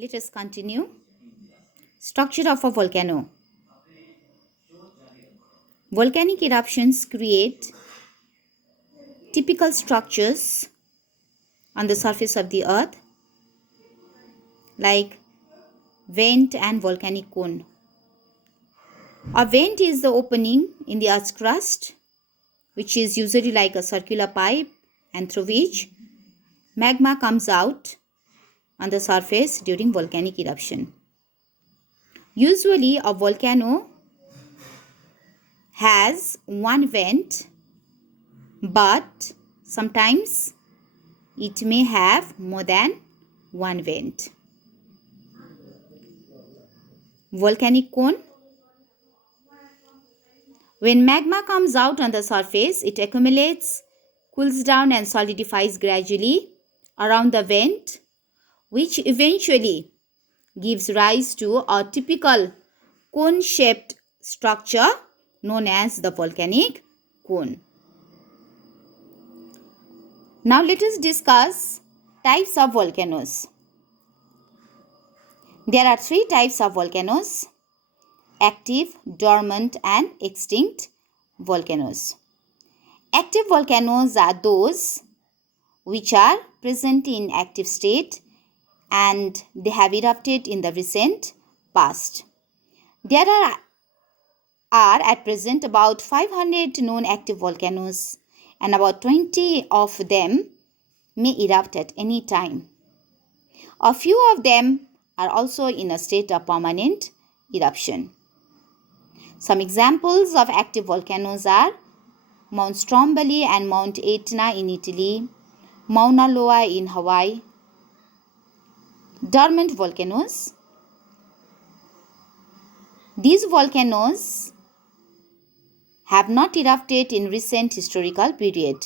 Let us continue. Structure of a volcano. Volcanic eruptions create typical structures on the surface of the earth like vent and volcanic cone. A vent is the opening in the earth's crust, which is usually like a circular pipe, and through which magma comes out on the surface during volcanic eruption. Usually, a volcano has one vent, but sometimes it may have more than one vent. Volcanic cone. When magma comes out on the surface, it accumulates, cools down and solidifies gradually around the vent, which eventually gives rise to a typical cone-shaped structure known as the volcanic cone. Now let us discuss types of volcanoes. There are three types of volcanoes: active, dormant and extinct volcanoes. Active volcanoes are those which are present in active state and they have erupted in the recent past. There are at present about 500 known active volcanoes, and about 20 of them may erupt at any time. A few of them are also in a state of permanent eruption. Some examples of active volcanoes are Mount Stromboli and Mount Etna in Italy, Mauna Loa in Hawaii. Dormant volcanoes. These volcanoes have not erupted in recent historical period.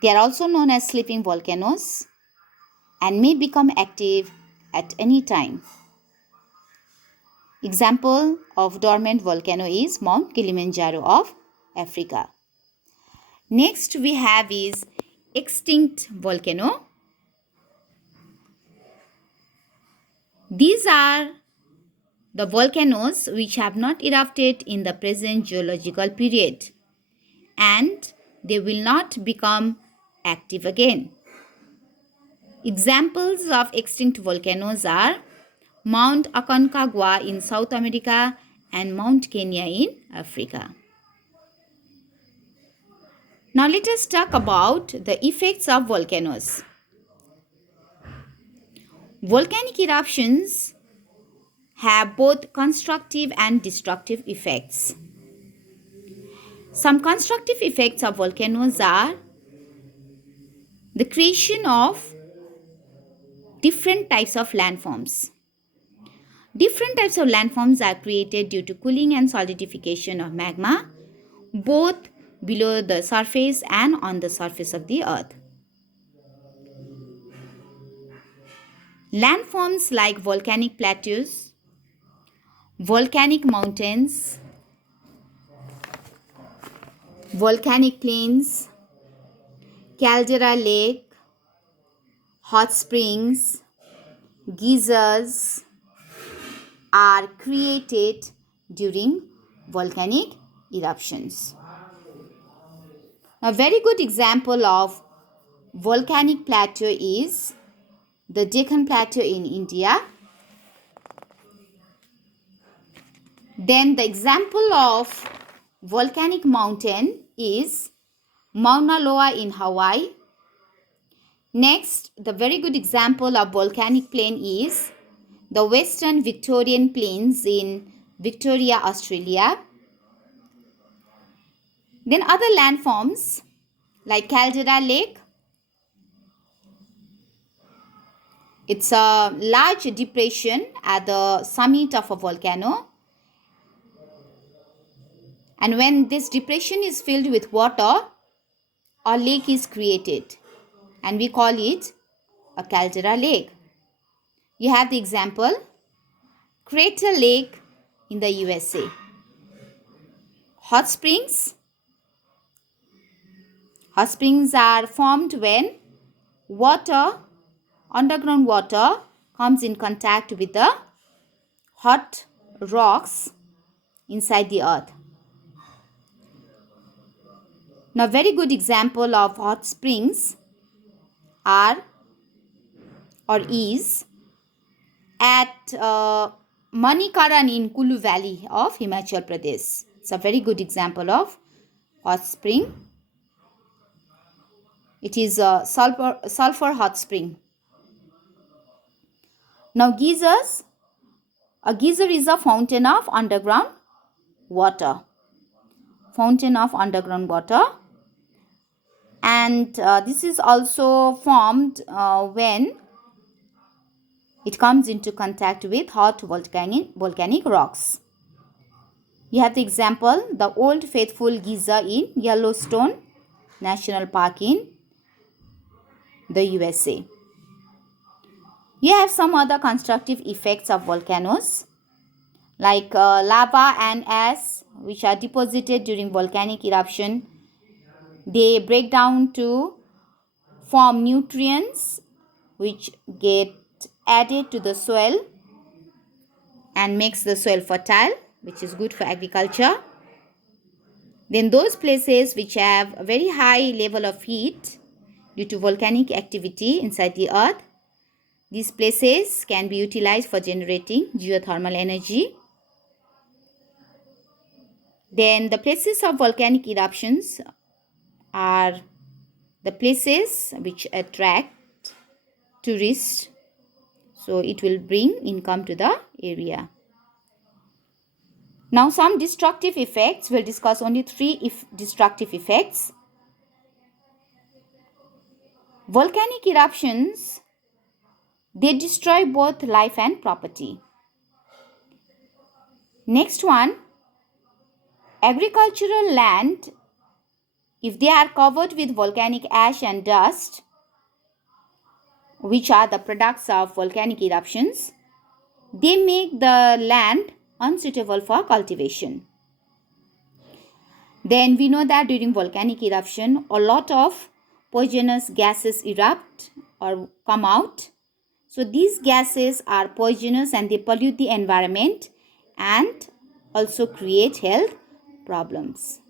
They are also known as sleeping volcanoes and may become active at any time. Example of dormant volcano is Mount Kilimanjaro of Africa. Next we have is extinct volcano. These are the volcanoes which have not erupted in the present geological period and they will not become active again. Examples of extinct volcanoes are Mount Aconcagua in South America and Mount Kenya in Africa. Now let us talk about the effects of volcanoes. Volcanic eruptions have both constructive and destructive effects. Some constructive effects of volcanoes are the creation of different types of landforms. Different types of landforms are created due to cooling and solidification of magma, both below the surface and on the surface of the earth. Landforms like volcanic plateaus, volcanic mountains, volcanic plains, caldera lake, hot springs, geysers are created during volcanic eruptions. A very good example of volcanic plateau is the Deccan Plateau in India. Then the example of volcanic mountain is Mauna Loa in Hawaii. Next, the very good example of volcanic plain is the Western Victorian Plains in Victoria, Australia. Then other landforms like Caldera Lake. It's a large depression at the summit of a volcano. And when this depression is filled with water, a lake is created and we call it a caldera lake. You have the example Crater Lake in the USA. Hot springs. Hot springs are formed when underground water comes in contact with the hot rocks inside the earth. Now, very good example of hot springs are or is at Manikaran in Kulu Valley of Himachal Pradesh. It's a very good example of hot spring. It is a sulfur hot spring. Now, geysers. A geyser is a fountain of underground water. Fountain of underground water. And this is also formed when it comes into contact with hot volcanic rocks. You have the example, the Old Faithful geyser in Yellowstone National Park in the USA. You have some other constructive effects of volcanoes like lava and ash, which are deposited during volcanic eruption. They break down to form nutrients which get added to the soil and makes the soil fertile, which is good for agriculture. Then those places which have a very high level of heat due to volcanic activity inside the earth, these places can be utilized for generating geothermal energy. Then the places of volcanic eruptions are the places which attract tourists, so it will bring income to the area. Now, some destructive effects. We'll discuss only three destructive effects. Volcanic eruptions, they destroy both life and property. Next one, agricultural land, if they are covered with volcanic ash and dust, which are the products of volcanic eruptions, they make the land unsuitable for cultivation. Then we know that during volcanic eruption, a lot of poisonous gases erupt or come out. So these gases are poisonous and they pollute the environment and also create health problems.